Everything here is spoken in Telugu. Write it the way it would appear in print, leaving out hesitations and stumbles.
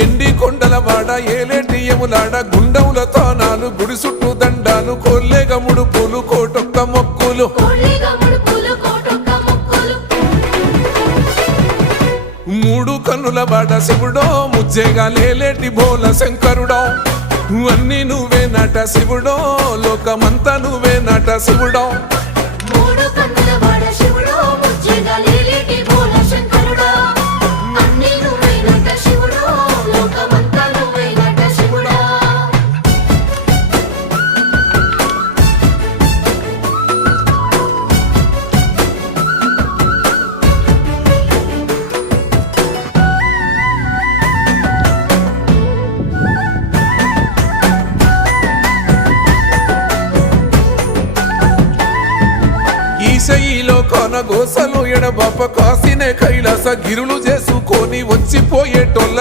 ఎండి కొండల వాడ ఏలేటియములాడ గుండముల తానాలు గుడి చుట్టూ దండాలు కొల్లేగ ముడుపులు కోటొక్క మొక్కులు మూడు కన్నుల వాడ శివుడో ముజ్జేగా లేలేటి బోల శంకరుడో అన్ని నువ్వే నట శివుడో లోకమంతా నువ్వే నట శివుడో ఈశయిలో కొనగోసలు ఎడబాప కాసినే కైలాస గిరులు చేసుకొని వచ్చిపోయేటోళ్ళ